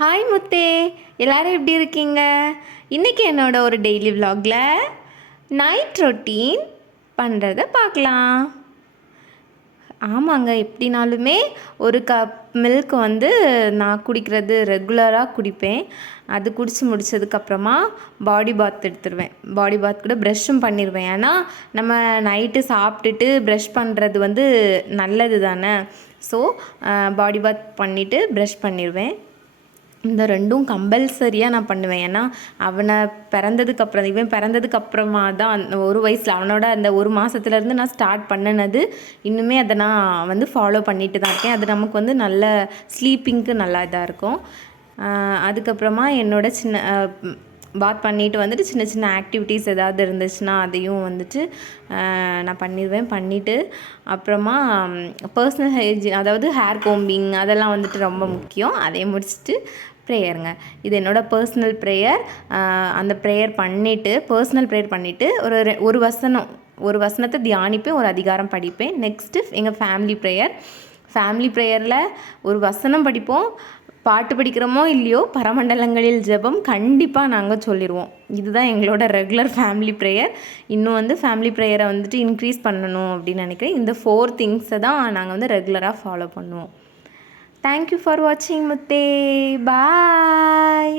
Hi முத்தே, எல்லாரும் எப்படி இருக்கீங்க? இன்றைக்கி என்னோட ஒரு டெய்லி விலாகில் நைட் ரொட்டீன் பண்ணுறத பார்க்கலாம். ஆமாங்க, எப்படினாலுமே ஒரு கப் மில்க் வந்து நான் குடிக்கிறது ரெகுலராக குடிப்பேன். அது குடித்து முடித்ததுக்கப்புறமா பாடி பாத் எடுத்துடுவேன். பாடி பாத் கூட ப்ரஷ்ஷும் பண்ணிடுவேன். ஏன்னா நம்ம நைட்டு சாப்பிட்டுட்டு ப்ரஷ் பண்ணுறது வந்து நல்லது தானே. ஸோ பாடி பாத் பண்ணிவிட்டு ப்ரஷ் பண்ணிடுவேன். இந்த ரெண்டும் கம்பல்சரியாக நான் பண்ணுவேன். ஏன்னா அவனை இவன் பிறந்ததுக்கப்புறமா தான் அந்த ஒரு வயசில் அவனோட அந்த ஒரு மாதத்துலேருந்து நான் ஸ்டார்ட் பண்ணினது. இன்னுமே அதை நான் வந்து ஃபாலோ பண்ணிட்டு தான் இருக்கேன். அது நமக்கு வந்து நல்ல ஸ்லீப்பிங்க்கு நல்லா இதாக இருக்கும். அதுக்கப்புறமா என்னோட சின்ன பாத் பண்ணிவிட்டு வந்துட்டு சின்ன சின்ன ஆக்டிவிட்டீஸ் ஏதாவது இருந்துச்சுன்னா அதையும் வந்துட்டு நான் பண்ணிவிட்டு அப்புறமா பர்சனல் ஹைஜீன், அதாவது ஹேர் கோம்பிங் அதெல்லாம் வந்துட்டு ரொம்ப முக்கியம். அதை முடிச்சுட்டு ப்ரேயருங்க. இது என்னோடய பர்சனல் ப்ரேயர். அந்த ப்ரேயர் பண்ணிவிட்டு பர்சனல் ப்ரேயர் பண்ணிவிட்டு ஒரு வசனத்தை தியானிப்பேன், ஒரு அதிகாரம் படிப்பேன். நெக்ஸ்ட்டு எங்கள் ஃபேமிலி ப்ரேயரில் ஒரு வசனம் படிப்போம். பாட்டு படிக்கிறோமோ இல்லையோ, பரமண்டலங்களில் ஜெபம் கண்டிப்பாக நாங்கள் சொல்லிடுவோம். இதுதான் எங்களோட ரெகுலர் ஃபேமிலி ப்ரேயர். இன்னும் வந்து ஃபேமிலி ப்ரேயரை வந்துட்டு இன்க்ரீஸ் பண்ணணும் அப்படின்னு நினைக்கிறேன். இந்த 4 திங்ஸை தான் நாங்கள் வந்து ரெகுலராக ஃபாலோ பண்ணுவோம். தேங்க்யூ ஃபார் வாட்சிங் முத்தே. பாய்.